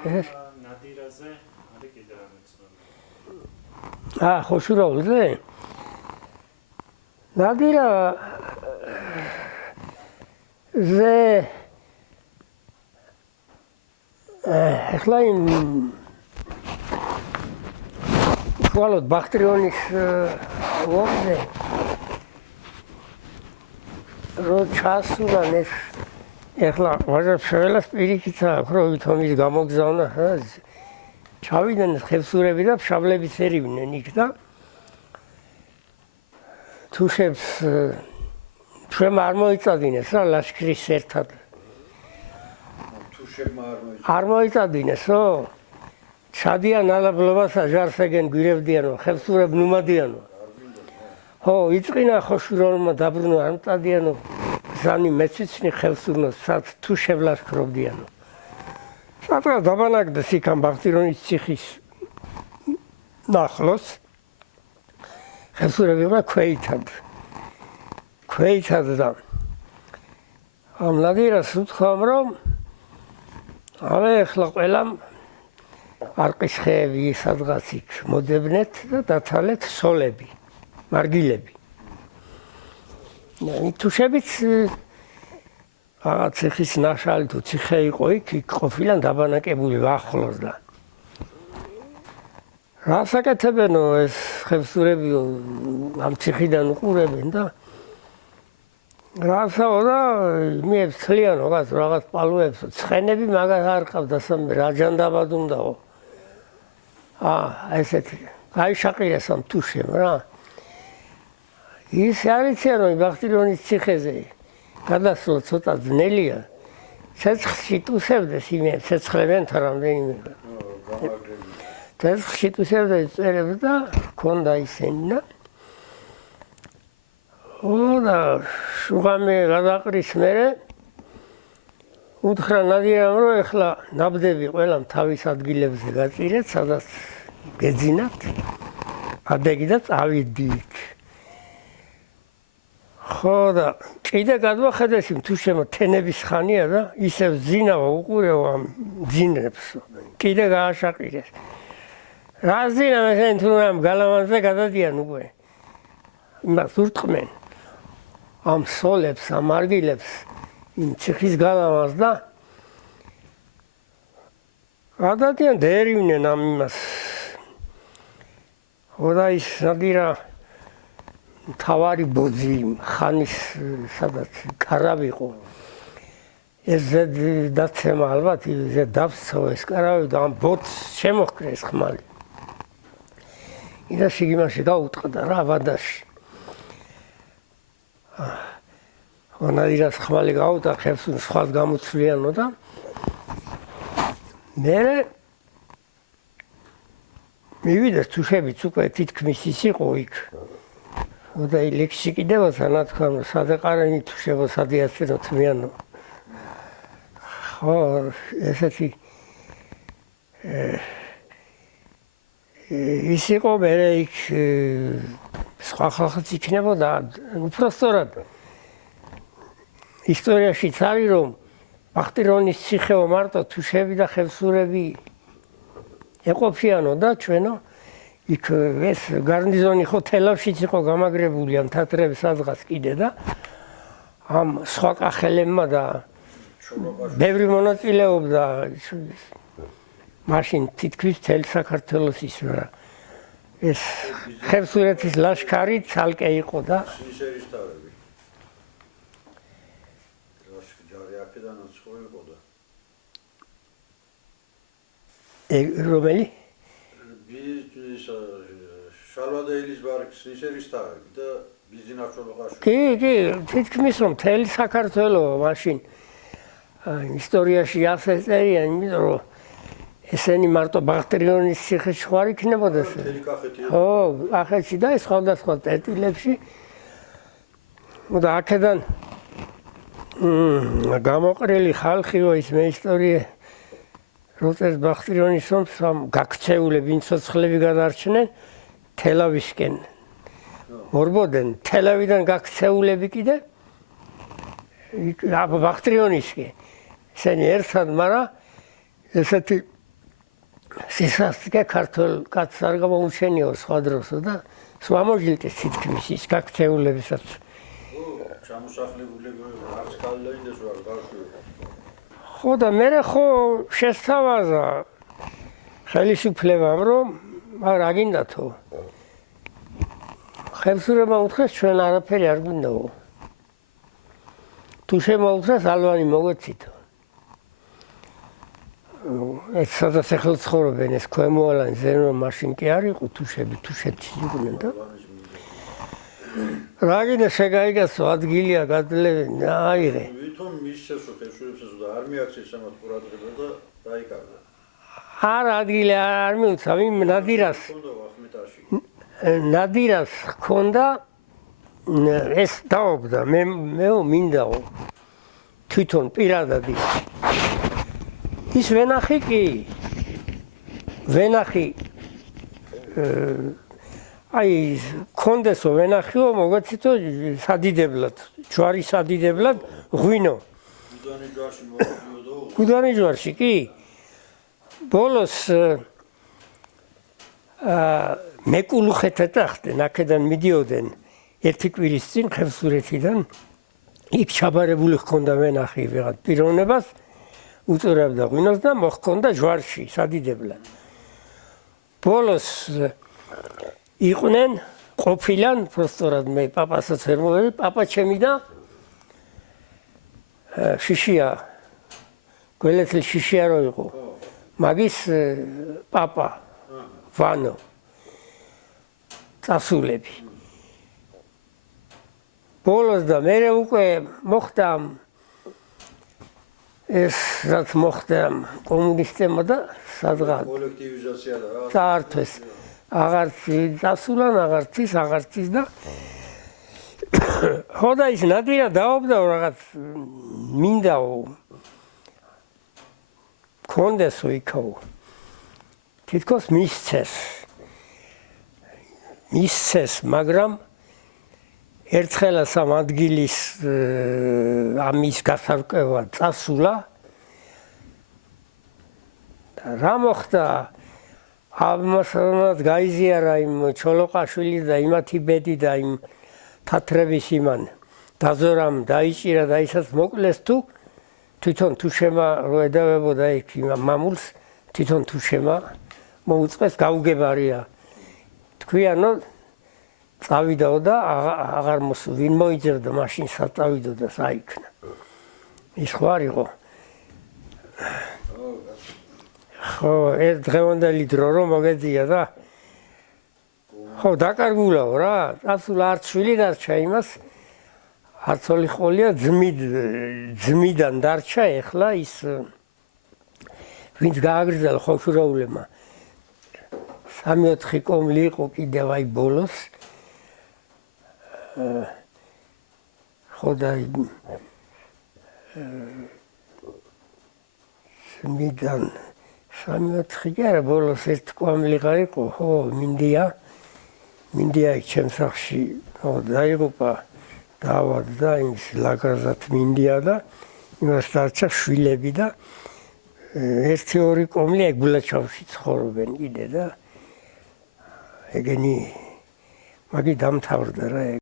ნადირაზე არის კიდე რამე ცნობილი. ხოშურაულზე? ნადირა ზე ახლა იმ უშუალოდ ბახტრიონის ომზე რო ჩასულან ეს ახლა ვაჟებს შეველას პირიქით აქვს რომ ვითომის გამოგზავნა ჩავიდნენ ხევსურები და ფშავლების ერივნენ იქ და თუშებს ჩვენ არ მოიწადინეს რა ლაშქრის ერთად არ მოიწადინესო ჩადიან ალაბლობას აჟარსეგენ გვირევდიანო ხევსურებ ნუმადიანო ხო იწყინა ხოშუროვმა დაბრუნო არ მწადიანო ზანი მეციცნი ხევსურნო სად თუ შევლაშქრობდიანო სადღა დაბანაკდეს იქ ამ ბახტირონის ციხის ნახლოს ხევსურებმა ქვეითად და ამ ნადირას უთქვამ რომ ავე ახლა ყველამ არყის ხეები სადღაც იქ მოდებნეთ და დათვალეთ სოლები მარგილები თუშებიც რაღაც ციხის ნაშალი თუ ციხე იყო იქ ყოფილან დაბანაკებული ახლოს და რას აკეთებენო ეს ხევსურები ამ ციხიდან უყურებენ და რასაო და მიებს თლიან რაღაც პალუებს ცხენები მაგას არ ყავდა სამი რაჯანდაბად უნდაო ესეთი გაიშაყირეს ამ თუშემ რა ის არიციან რომ ბახტირონის ციხეზე გადასვლა ცოტა ძნელია ცეცხლში ტუსებდეს იმენ ცეცხლებენ რამდენიმე ცეცხლში ტუსებდეს წერებს და ჰქონდა ისენი და და შუღამი გადაყრის მერე უთხრა ნადირამ რომ ეხლა ნაბდები ყველამ თავის ადგილებზე გაწირეთ სადაც გეძინათ ადეგი და წავიდით ხო და კიდე გადვახედეს იმ თუშემა თენების ხანია და ისევ ძინავა უყურეო ამ ძინებს კიდე გააშაყირეს რა ძინა მესენ თუ ამ გალავანზე გადადიან უკვე იმას ურტყმენ ამ სოლებს ამ მარგილებს იმ ციხის გალავანს და გადადიან და ერივნენ ამ იმას ხო და ის ნადირა თავარი ბოძი ხანის სადაც კარავიყო ეს დაცემა ალბათ ზე დავსცო ეს კარავი და ამ ბოძს შემოჰკრეს ხმალი იდა შიგიმაში გაუტყდა რა ვადაში ხო ნადირას ხმალი გაუტა ხევსურს სხვას გამოცვლიანო და მერე მივიდეს თუშებიც უკვე თითქმის ის იყო იქ და ლექსი კიდევ სანათქვამო სადეყარენი თუშებო სადიასწინო თმიანო ხო ესეთი ის იყო მერე იქ სხვა ხალხიც იქნებოდა უფრო სწორად ისტორიაშიც არის რომ ბახტირონის ციხეო მარტო თუშები და ხევსურები ეყოფიანო და ჩვენო იქ ეს გარნიზონი ხო თელავშიც იყო გამაგრებული ამ თათრების სადღაც კიდე და ამ სხვა კახელებმა და ბევრი მონაწილეობდა მაშინ თითქმის მთელი საქართველოს ის რა ეს ხევსურეთის ლაშქარი ცალკე იყო და რომელი შალვადეილის ბარკს ის არის და ბიზინაჩოლოღაში კი თითქმის რომ მთელი საქართველო მაშინ ისტორიაში ასე წერიან იმიტომ რომ ესენი მარტო ბახტრიონის ციხეში ხარ იქნებოდა ხო ახეთში და ეს სხვადასხვა წერტილებში და აქედან გამოყრილი ხალხიო ის მე ისტორია როწერს ბახტრიონის ომს გაქცეულები ვინ ცოცხლები გადარჩნენ თელავისკენ მორბოდენ თელავიდან გაქცეულები კიდე ბახტრიონისკენ ესენი ერთად მაგრამ ესეთი სისასტიკე ქართულ კაცს არ გამოუჩენიო სხვა დროსო და სხვა მოჯილტის თითქმის ის გაქცეულებისაც ჩამოსახლებულები არც კალენდარს ვარ გავშვი. ხო და მე ხო შესთავაზა ხელისუფლებამ რომ რა გინდათო ხელისუფლებამ უთხრეს ჩვენ არაფერი არ გვინდაო თუ შემოუძრას ალვანი მოგვეცითო ეს სადაც ახლა ცხოვრობენ ეს ქვემოალანი ზენო მაშინ კი არ იყო თუ შეციდნენ და რა გინდა შეგაიგასო ადგილია გადლევენ აიღე ვითომ მისცესო ხელშულებსა და არ მიაქცეს ამათ ყურადღება და დაიკარგა. არა ადგილი არ მიუცა იმ ნადირას ხონდა ვახმეტაში. ნადირას ჰქონდა ეს დაობდა მე მინდაო თვითონ პირადად ის ვენახი კი ვენახი აი კონდესო ვენახიო მოგვეცითო სადიდებლად ჯვარი სადიდებლად ღვინო გუდანი ჯვარში მოვიდო გუდანი ჯვარში კი ბოლოს მეკულუხეთა ტახტენ აქედან მიდიოდნენ ერთი კვირის წინ ხევსურეთიდან იქ ჩაბარებული ჰქონდა ვენახი ვიღაც პიროვნებას უწურავდა ღვინოს და მოჰქონდა ჯვარში სადიდებლად ბოლოს იყვნენ ყოფილან პროსტორად მე პაპასაც ვერ მოვედი პაპა ჩემი და შიშია გველეთილ შიშია რო იყო მაგის პაპა ვანო წასულები ბოლოს და მე უკვე მოხდა ეს რაც მოხდა კომუნისტებმა და სადღაც კოლექტივიზაცია და რა წაართვეს აღარც წასულან აღარც ის და ხო და ის ნადირა დაობდაო რაღაც მინდაო კონდესო იქო თითქოს მისცეს მაგრამ ერთხელაც ამ ადგილის ამის გასარკვევა წასულა და რა მოხდა ამასაც გაიზიარა იმ ჩოლოყაშვილი და იმათი ბედი და იმ თათრების იმან დაზორამ დაიჭირა და ისაც მოკლეს თვითონ თუშემა რო ედავებოდა იქ მამულს თვითონ თუშემა მოუწყეს გაუგებარია თქვიანო წავიდაო და აღარ ვინ მოიძებდა მაშინ საწავიდო და საიქნა ის ხო არ იყო ხო ეს დღევანდელი დრო რომ მოგეძია და ხო დაკარგულაო რა წასულა არც შვილი დარჩა იმას არც ოლი ყოლია ძმიდან დარჩა ეხლა ის ვინც გააგრძელა ხოშურაულებმა 3-4 კომლი იყო კიდევ აი ბოლოს ხო და ძმიდან 3-4 კი არა ბოლოს ერთ კვამლიღა იყო ხო მინდია იქ ჩემს სახლში ხო დაიღუპა დაავადდა იმის ლაგაზად მინდია და იმას დარჩა შვილები და 1-2 კომლი ეგ გულაჩავში ცხოვრობენ კიდე და ეგენი მაგი დამთავრდა რა